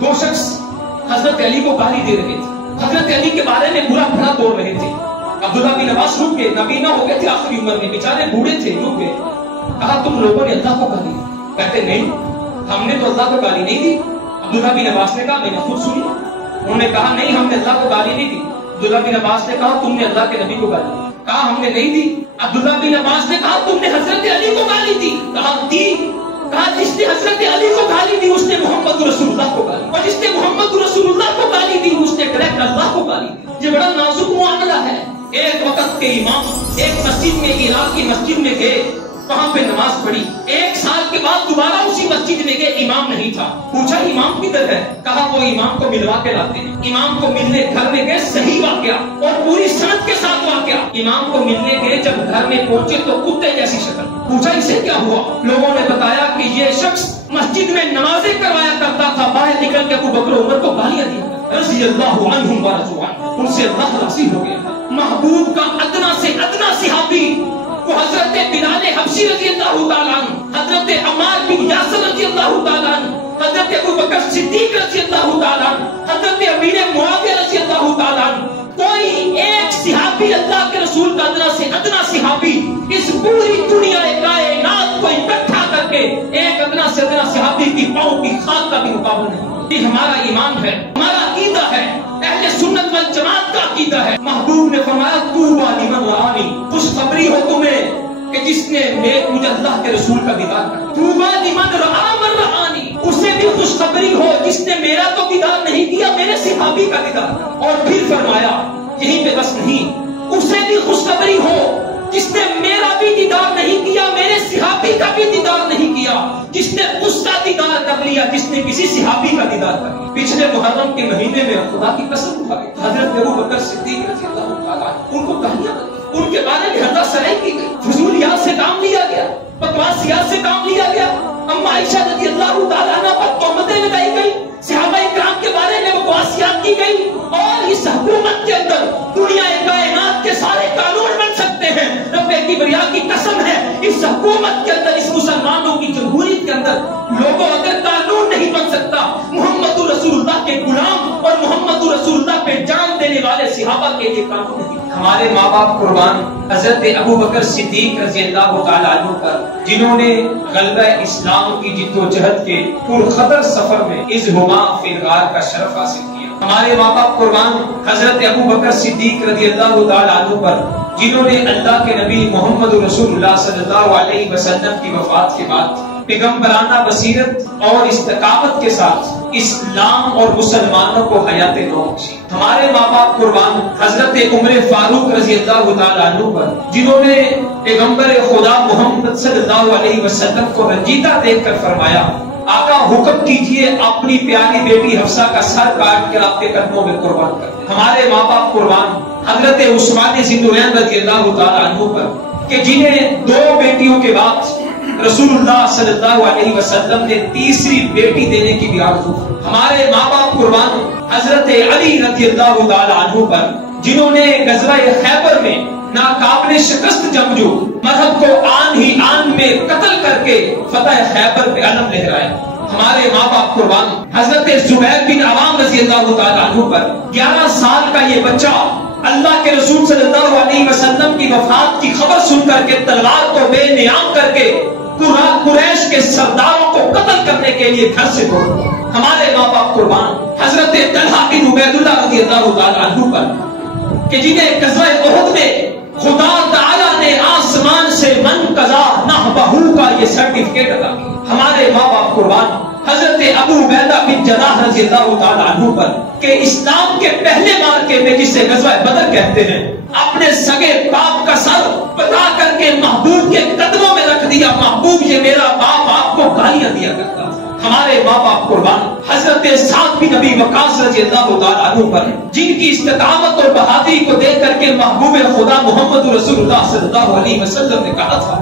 دو شخص حضرت علی کو گالی دے رہے تھے، حضرت علی کے بارے میں برا بھلا بول رہے تھے۔ عبداللہ بن عباس رک گئے، نبینا ہو گئے تھے آخری عمر میں، بیچارے بوڑھے تھے، رک گئے۔ کہا تم لوگوں نے اللہ کو گالی دی؟ کہتے نہیں، ہم نے تو اللہ کو گالی نہیں دی۔ عبداللہ بن عباس نے کہا میں نے خود سنی۔ انہوں نے کہا نہیں، ہم نے اللہ کو گالی نہیں دی۔ عبداللہ بن عباس نے کہا تم نے اللہ کے نبی کو گالی دی؟ کہا ہم نے نہیں دی۔ عبداللہ بن عباس نے کہا تم نے حضرت علی کو گالی دی؟ کہا دی۔ کہا جس نے حضرت علی کو گالی دی اس نے محمد رسول اللہ کو گالی، اور جس نے محمد رسول اللہ کو گالی دی اس نے ڈائریکٹ اللہ کو گالی دی۔ یہ بڑا نازک معاملہ ہے۔ ایک وقت کے امام ایک مسجد میں، عراق کی مسجد میں گئے، وہاں پہ نماز پڑھی۔ ایک سال کے بعد دوبارہ اسی مسجد میں گئے، امام نہیں تھا۔ پوچھا امام کدھر ہے؟ کہا وہ امام کو ملوا کے لاتے ہیں۔ امام کو ملنے گھر میں گئے، صحیح واقعہ اور پوری سند کے ساتھ واقعہ۔ امام کو ملنے گئے، جب گھر میں پہنچے تو کتے جیسی شکل۔ پوچھا اسے کیا ہوا؟ لوگوں نے بتایا کہ یہ شخص مسجد میں نمازیں کروایا کرتا تھا، باہر نکل کے ابو بکر و عمر کو گالیاں دیا، رضی اللہ عنہم ورضوا عنہ، ان سے اللہ راضی ہو گیا۔ محبوب کا ادنا سے ادنا صحابی وہ حضرت بلال حبشی رضی اللہ تعالیٰ عنہ، حضرت عمار بن یاسر رضی اللہ تعالیٰ عنہ، حضرت ابوبکر صدیق رضی اللہ تعالیٰ عنہ، حضرت امیر معاویہ رضی اللہ تعالیٰ عنہ، کوئی ایک صحابی اللہ کے رسول کا ادنا سے ادنا صحابی اس پوری دنیا کائنات کو اکٹھا کر کے ایک ادنا سے ادنا صحابی کی پاؤں کی خاک کا بھی مقابلہ نہیں۔ یہ ہمارا ایمان ہے، ہمارا عقیدہ ہے، اہل سنت والجماعت کا عقیدہ ہے۔ محبوب نے فرمایا طوبیٰ لمن رآنی، خوشخبری ہو تمہیں کہ جس نے مجھے اللہ کے رسول کا دیدار کیا۔ طوبیٰ لمن رآ من رآنی، اسے بھی خوشخبری ہو جس نے میرا تو دیدار نہیں کیا، میرے صحابی کا دیدار۔ اور پھر فرمایا یہیں پہ بس نہیں، اسے بھی خوشخبری ہو جس نے میرا بھی دیدار نہیں کیا، میرے صحابی کا بھی دیدار نہیں کیا، جس نے اس کا دیدار کر لیا جس نے کسی صحابی کا دیدار کر لیا۔ پچھلے محرم کے مہینے میں خدا کی قسم اٹھا کے حضرت ابوبکر صدیق رضی اللہ تعالیٰ ان کو گالیاں، ان کے بارے میں حد ثنائی کی گئی، فضولیات سے کام لیا گیا، بکواسیات سے کام لیا گیا، اما عائشہ رضی اللہ تعالیٰ عنہ پر تہمتیں لگائی گئی، صحابہ کرام کے بارے میں بکواسیات کی گئی، اور اس حکومت کے اندر دنیا کائنات کے سارے قانون بن سکتے ہیں۔ رب کبریا کی قسم ہے اس حکومت کے اندر، اس مسلمانوں کی جمہوریت کے اندر لوگوں اگر قانون نہیں بن سکتا، محمد رسول اللہ کے غلام اور محمد رسول اللہ پہ جان دینے والے صحابہ کے لیے قانون نہیں۔ ہمارے ماں باپ قربان حضرت ابوبکر صدیق رضی اللہ تعالیٰ عنہ پر، جنہوں نے غلبہ اسلام کی جدوجہد کے پرخطر سفر میں اذہما فی الغار کا شرف حاصل کیا۔ ہمارے ماں باپ قربان حضرت ابوبکر صدیق رضی اللہ تعالیٰ عنہ پر، جنہوں نے اللہ کے نبی محمد رسول اللہ صلی اللہ علیہ وسلم کی وفات کے بعد پیغمبرانہ بصیرت اور استقامت کے ساتھ اسلام اور مسلمانوں کو حیات نو بخشی۔ ہمارے ماں باپ قربان حضرت عمر فاروق رضی اللہ تعالیٰ عنہ پر، جنہوں نے پیغمبر خدا محمد صلی اللہ علیہ وسلم کو رنجیدہ دیکھ کر فرمایا آقا حکم کیجئے اپنی پیاری بیٹی حفصہ کا سر کاٹ کر آپ کے قدموں میں قربان کر دیں۔ ہمارے ماں باپ قربان حضرت عثمان ذی النورین رضی اللہ تعالیٰ عنہ پر، کہ جنہیں دو بیٹیوں کے بعد رسول اللہ صلی اللہ علیہ وسلم نے تیسری بیٹی دینے کی بھی آرزو۔ ہمارے ماں باپ قربان حضرت علی رضی اللہ تعالیٰ عنہ پر، جنہوں نے غزوہ خیبر میں ناقابل شکست جنگجو مذہب کو آن ہی آن میں قتل کر کے فتح خیبر پہ علم لہرائے۔ ہمارے ماں باپ قربان حضرت زبیر بن عوام رضی اللہ تعالیٰ عنہ پر، 11 سال کا یہ بچہ اللہ کے رسول صلی اللہ علیہ وسلم کی وفات کی خبر سن کر کے تلوار کو بے نیام کر کے قریش کے سرداروں کو قتل کرنے کے لیے گھر سے دوڑ۔ ہمارے ماں باپ قربان حضرت طلحہ بن عبید اللہ رضی اللہ تعالیٰ عنہ پر، کہ جنہیں غزوہ احد میں خدا تعالیٰ نے آسمان سے من قضا نحبہو کا یہ سرٹیفکیٹ عطا کیا۔ ہمارے ماں باپ قربان حضرت ابو عبیدہ بن جراح رضی اللہ تعالیٰ عنہ پر، کہ اسلام کے پہلے مارکے میں جسے غزوہ بدر کہتے ہیں، اپنے سگے باپ کا سر بتا کر کے محبوب کے قدموں میں رکھ دیا، محبوب یہ میرا باپ آپ کو گالیاں دیا کرتا تھا۔ ہمارے ماں باپ قربان حضرت سعد بن ابی وقاص رضی اللہ تعالیٰ عنہ پر، جن کی استقامت اور بہادری کو دیکھ کر کے محبوب خدا محمد رسول اللہ صلی اللہ علیہ وسلم نے کہا تھا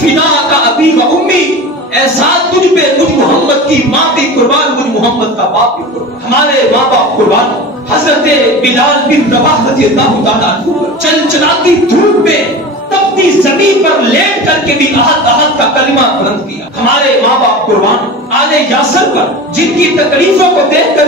فدا کا ابی و امی، اے سعد تجھ پہ مجھ محمد کی ماں بھی قربان، مجھ محمد کا باپ بھی قربان۔ ہمارے ماں باپ قربان حضرت بلال بن رباح رضی اللہ تعالیٰ عنہ پر، چلچلاتی دھوپ میں تپتی زمین پر لیٹ کر کے بھی احد احد کا کلمہ بلند کیا۔ ہمارے ماں باپ قربان آل یاسر پر، جن کی تکلیفوں کو دیکھ کر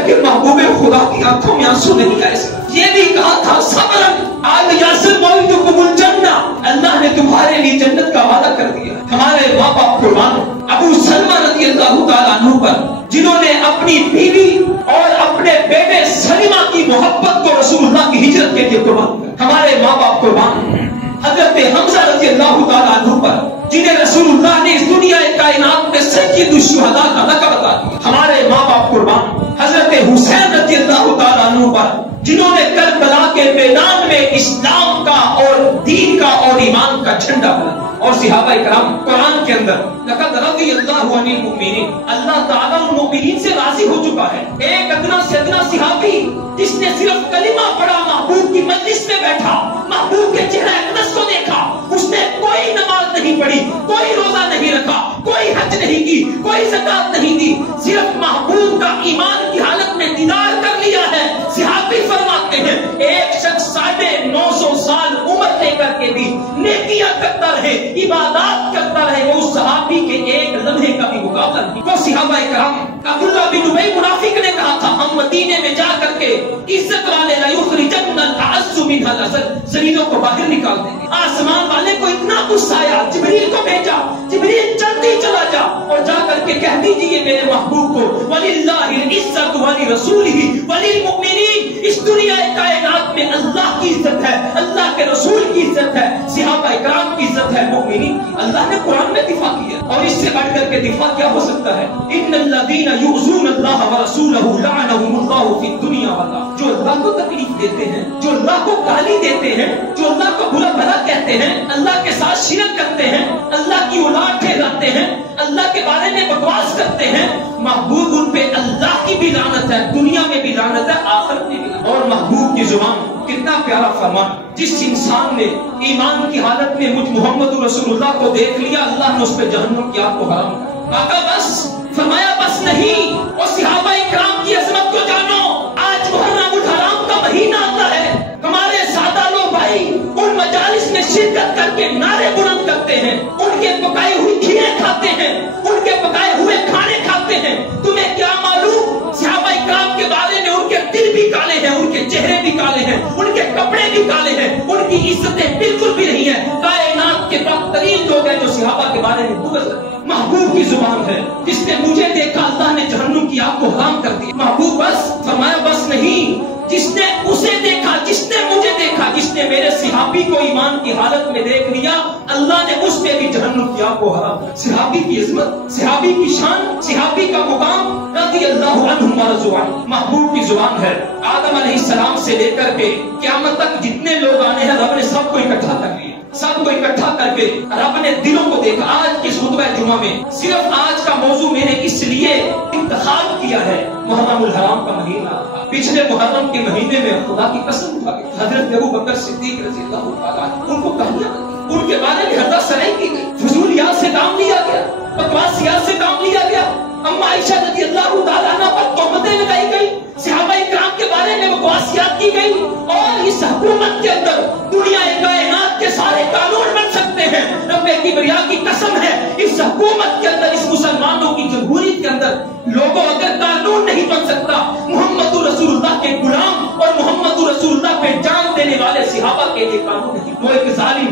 خدا کی آنکھوں میں آنسو نہیں آئے سکتے. یہ بھی کہا تھا صبرن آل یاسر موعدکم الجنہ، اللہ نے تمہارے لیے جنت کا وعدہ کر دیا. ہمارے ماں باپ قربان ابو سلمہ رضی اللہ تعالیٰ عنہ پر، جنہوں نے اپنی بیوی اور اپنے بیٹے سلمہ کی محبت کو رسول اللہ کی ہجرت کے لیے قربان کیا. ہمارے ماں باپ قربان حضرت حمزہ رضی اللہ تعالیٰ عنہ پر، جنہیں رسول اللہ نے اس دنیا کائنات میں سید الشہداء کا لقب عطا کیا. ہمارے ماں باپ قربان حضرت حسین رضی اللہ تعالیٰ عنہ پر، جنہوں نے کربلا کے میدان میں اسلام کا اور دین کا اور ایمان کا جھنڈا بنا. اور صحابہ کرام قرآن کے اندر لقد رضی اللہ عن المؤمنین، اللہ تعالیٰ ان مومنین سے راضی ہو چکا ہے. ایک ادنا سے ادنا صحابی جس نے صرف کلمہ پڑھا، محبوب کی مجلس میں بیٹھا، محبوب کے چہرہ اقدس کو دیکھا، اس نے کوئی نماز نہیں پڑھی، کوئی روزہ نہیں رکھا، کوئی حج نہیں کی، کوئی زکات نہیں دی، صرف محبوب کا ایمان کی حالت میں دیدار کر لیا ہے. صحابی فرماتے ہیں ایک شخص 950 سال عمر لے کر کے بھی نیکیاں کرتا رہے، عبادات کرتا رہے، وہ اس صحابی کے ایک لمحے کا بھی مقابلہ نہیں. وہ صحابہ کرام، عبداللہ بن ابی منافق نے کہا تھا ہم مدینے میں جا کر کے عزت والے لا یخرجن الاعز منها الاذل، ذلیلوں کو باہر نکال دیں گے. آسمان والے کو اتنا غصہ آیا، جبریل کو بھیجا، جبریل جلدی چلا جا اور جا کر کے کہہ دیجئے میرے محبوب کو وَلِلَّهِ الْعِزَّةُ وَلِرَسُولِهِ وَلِلْمُؤْمِنِينَ، اس دنیا کائنات میں اللہ کی عزت ہے، اللہ کے رسول کی عزت ہے، صحابہ اکرام کی عزت ہے، مومنین کی. اللہ نے قرآن میں دفاع کیا، اور اس سے بڑھ کر کے دفاع کیا ہو سکتا ہے؟ ان الذین یؤذون اللہ ورسولہ لعنہم اللہ فی الدنیا والآخرہ. جو اللہ کو تکلیف دیتے ہیں، جو اللہ کو گالی دیتے ہیں، جو اللہ کو برا بھلا کہتے ہیں، اللہ کے ساتھ شرک کرتے ہیں، اللہ کی اولاد ٹھہراتے ہیں، اللہ کے بارے میں بکواس کرتے ہیں، محبوب ان پہ اللہ کی بھی لعنت ہے، دنیا میں بھی لعنت ہے، آخرت میں بھی. اور محبوب کی زبان کتنا پیارا فرمان، جس انسان نے ایمان کی حالت میں مجھ محمد رسول اللہ کو دیکھ لیا، اللہ نے اس پہ جہنم کی آگ کو حرام کیا. آقا بس فرمایا بس نہیں، اور صحابہ اکرام کی عظمت کو جانو. آج محرم الحرام کا مہینہ آتا ہے، ہمارے سادہ لوگ بھائی ان مجالس میں شرکت کر کے نعرے بلند کرتے ہیں، ان کے پکائے ہوئی کھیریں کھاتے ہیں، ان کے پکائے ہوئے کھانے کھاتے ہیں. تمہیں کیا معلوم صحابہ اکرام کے بارے میں ان کے دل بھی کالے ہیں، ان کے چہرے بھی کالے ہیں، ان کے کپڑے بھی کالے ہیں، ان کی عزتیں بالکل بھی نہیں ہیں. کائنات کے بدترین لوگ ہیں جو صحابہ کے بارے میں بغض رکھتے ہیں. محبوب کی زبان ہے، جس نے مجھے دیکھا اللہ نے جہنم کی آگ کو حرام کر دیا. محبوب بس فرمایا بس نہیں، جس نے اسے دیکھا، جس نے مجھے دیکھا، جس نے میرے صحابی کو ایمان کی حالت میں دیکھ لیا، اللہ نے اس پہ بھی جہنم کی آگ کو حرام کر. صحابی کی عظمت، صحابی کی شان، صحابی کا مقام رضی اللہ عنہم ورضوا عنہ. محبوب کی زبان ہے، آدم علیہ السلام سے لے کر کے قیامت تک جتنے لوگ آنے ہیں رب نے سب کو اکٹھا کر لیا. سب کو اکٹھا کر کے رب نے دلوں کو دیکھا. آج کی خطبہ جمعہ میں صرف آج کا موضوع میں نے اس لیے انتخاب کیا ہے، محرم الحرام کا مہینہ تھا. پچھلے محرم کے مہینے میں خدا کی قسم اٹھا کے حضرت ابو بکر صدیق رضی اللہ تعالیٰ عنہ ان کو کہانیاں، ان کے بارے میں حدیث سرائی کی گئی، فضولیات سے کام لیا گیا، بکواسیات سے کام لیا گیا. اما عائشہ رضی اللہ تعالیٰ عنہ پر تہمتیں لگائی گئی، صحابہ اکرام کے بارے میں بکواسیات کی گئی. اور اس حکومت کے اندر دنیا کائنات کے سارے قانون بن سکتے ہیں. رب کبریا کی قسم ہے اس حکومت کے اندر، اس مسلمانوں کی جمہوریت کے اندر لوگوں اگر قانون نہیں بن سکتا، محمد رسول اللہ کے غلام اور محمد رسول اللہ پہ جان دینے والے صحابہ کے لیے قانون نہیں. وہ ایک ظالم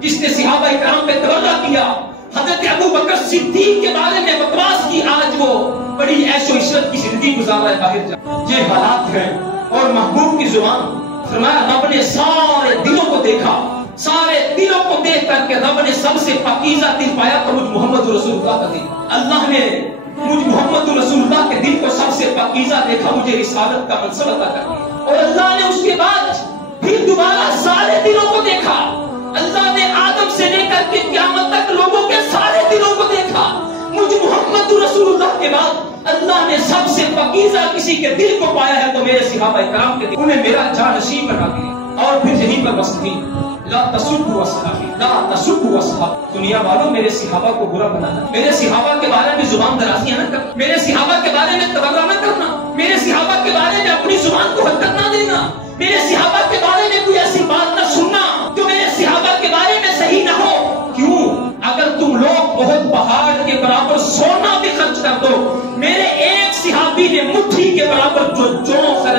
جس نے صحابہ اکرام پہ تبرہ کیا، حضرت ابو بکر صدیق کے بارے میں بکواس کی، آج وہ بڑی عیش و عشرت کی زندگی گزار رہا ہے باہر جا. یہ حالات ہیں. اور محبوب کی زبان فرمایا رب نے سارے دلوں کو دیکھا، سارے دلوں کو دیکھ کر کے رب نے سب سے پاکیزہ دل پایا تو مجھ محمد رسول اللہ کا دل. اللہ نے مجھ محمد رسول اللہ کے دل کو سب سے پاکیزہ دیکھا، مجھے رسالت کا منصب عطا کر دیا. اور اللہ نے اس کے بعد پھر دوبارہ سارے دلوں کو دیکھا. اللہ نے آدم سے لے کر کے قیامت تک لوگوں کے سارے دلوں کو دیکھا. مجھ محمد رسول اللہ کے بعد اللہ نے سب سے پاکیزہ کسی کے دل کو پایا ہے تو میرے صحابہ کرام کے دل، انہیں میرا جانشین بنا دیا. اور پھر یہیں پر بس نہیں، لا تسبوا اصحابی، لا تسبوا اصحابی. دنیا والوں میرے صحابہ کو برا بنانا، میرے صحابہ کے بارے میں زبان درازیاں نہ کرنا، میرے صحابہ کے بارے میں تبرہ نہ کرنا، میرے صحابہ کے بارے میں اپنی زبان کو حرکت نہ دینا، میرے صحابہ کے بارے میں کوئی ایسی بات نہ سننا جو میرے صحابہ کے بارے میں صحیح نہ ہو. کیوں؟ اگر تم لوگ بہت پہاڑ کے برابر سونا بھی خرچ کر دو، میرے ایک صحابی نے مٹھی کے برابر جو خرچ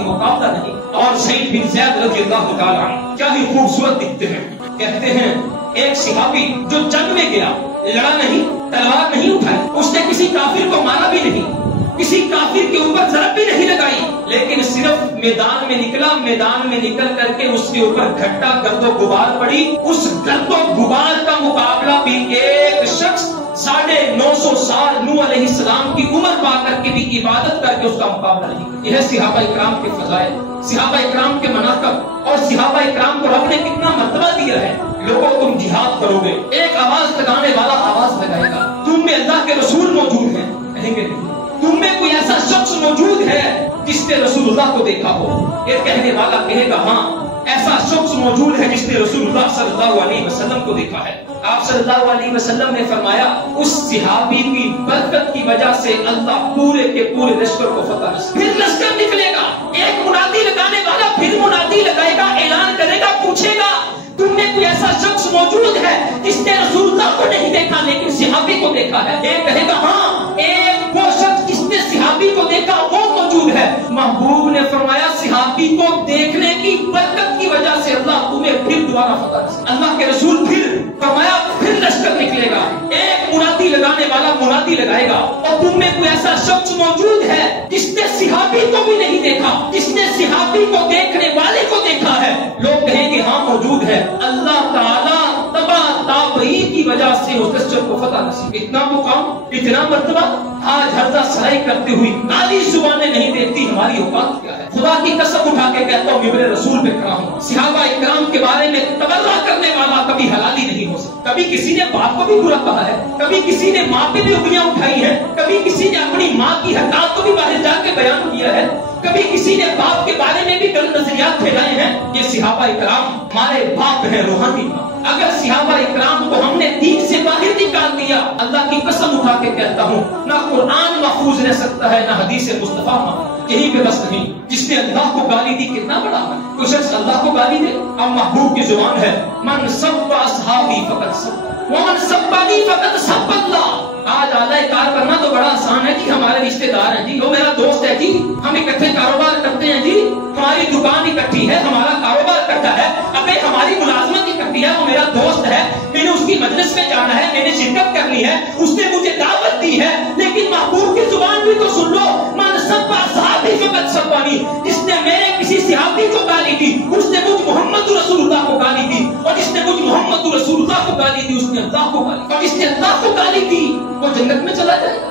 کوئی مقابلہ نہیں. اور سعید بن زید رضی اللہ تعالیٰ عنہ کیا ہی خوبصورت دکھتے ہیں. کہتے ہیں ایک صحابی جو جنگ میں گیا، لڑا نہیں، تلوار نہیں اٹھائی، اس نے کسی کافر کو مارا بھی نہیں، کسی کافر کے اوپر ضرب بھی نہیں لگائی، لیکن صرف میدان میں نکلا. میدان میں نکل کر کے اس کے اوپر گھٹا گرد و غبار پڑی. اس گرد و غبار کا مقابلہ بھی ایک شخص 950 سال نوح علیہ السلام کی عمر پا کر کے بھی عبادت کر کے اس کا مقابلہ نہیں. یہ ہے صحابہ اکرام کے فضائل، صحابہ اکرام کے مناقب. اور صحابہ اکرام کو رب نے کتنا مرتبہ دیا ہے. لوگوں تم جہاد کرو گے، ایک آواز لگانے والا آواز لگائے گا. تم میں اللہ کے رسول موجود ہیں، کہیں گے نہیں. تم میں کوئی ایسا شخص موجود ہے جس نے رسول اللہ کو دیکھا ہو، ایک کہنے والا کہے گا ہاں ایسا شخص موجود ہے جس نے رسول اللہ صلی اللہ علیہ وسلم کو دیکھا ہے. آپ صلی اللہ علیہ وسلم نے فرمایا اس صحابی کی برکت کی وجہ سے اللہ پورے کے پورے لشکر کو فتح نصیب. پھر لشکر نکلے گا، ایک منادی لگانے والا پھر منادی لگائے گا، اعلان کرے گا، پوچھے گا تم میں کوئی ایسا شخص موجود ہے جس نے رسول اللہ کو نہیں دیکھا لیکن صحابی کو دیکھا ہے. ایک کہے گا ہاں ایک وہ شخص جس نے صحابی کو دیکھا وہ موجود ہے. محبوب نے فرمایا صحابی کو دیکھنے کی برکت کی وجہ سے اللہ تمہیں پھر دوبارہ فتح نصیب. اللہ کے رسول پھر فرمایا پھر لشکر نکلے گا، ایک منادی لگانے والا منادی لگائے گا اور تم میں کوئی ایسا شخص موجود ہے جس نے صحابی کو بھی نہیں دیکھا، جس نے صحابی کو دیکھنے والے کو دیکھا ہے. لوگ کہیں گے ہاں موجود ہے. اللہ تعالیٰ تباہ تابعی کی وجہ سے اس لشکر کو فتح نصیب. اتنا مقام، اتنا مرتبہ. آج ہردہ سرائی کرتے ہوئی کالی زبانیں نہیں دیکھتی ہماری اوقات کیا ہے. خدا کی قسم اٹھا کے کہتا ہوں ممبر رسول پہ کھڑا ہوں، صحابہ اکرام کے بارے میں تبرہ کرنے والا کبھی حلالی نہیں ہو سکتا. کبھی کسی نے باپ کو بھی برا کہا ہے، کبھی کسی نے ماں پہ بھی انگلیاں اٹھائی ہیں، کبھی کسی نے اپنی ماں کی حرکات کو بھی باہر جا کے بیان کیا ہے، کبھی کسی نے باپ کے بارے میں بھی غلط نظریات پھیلائے ہیں. یہ صحابہ اکرام ہمارے باپ ہیں، روحانی باپ. اگر صحابہ اکرام کو ہم نے دین سے باہر نکال دیا، اللہ کی قسم اٹھا کے کہتا ہوں نہ قرآن محفوظ رہ سکتا ہے نہ حدیث مصطفیٰ. یہی پہ بس نہیں، جس نے اللہ کو گالی دی کتنا بڑا ہے. کوئی شخص اللہ کو گالی دے. اب محبوب کی زبان ہے من سب اصحابی فقط سب ومن سبنی فقط سب اللہ. آج اعلی کار کرنا تو بڑا آسان ہے جی، ہمارے رشتے دار ہیں جی، وہ میرا دوست ہے جی، ہم اکٹھے کاروبار کرتے ہیں جی، ہماری دکان اکٹھی ہے، ہمارا کاروبار اکٹھا ہے، ابے ہماری ملازمت اکٹھی ہے، وہ میرا دوست ہے، میں نے اس کی مجلس میں جانا ہے، میں نے شرکت کرنی ہے، اس نے مجھے دعوت دی ہے. لیکن محبوب کی زبان بھی تو سن لو من سب صحابی فقط سبانی. جس نے میرے کسی صحابی کو گالی دی اس نے مجھ محمد رسول اللہ کو گالی دی، اور جس نے مجھ محمد رسول اللہ کو گالی دی اس نے اللہ کو گالی، اور جس نے اللہ کو گالی دی وہ جنت میں چلا جائے گا.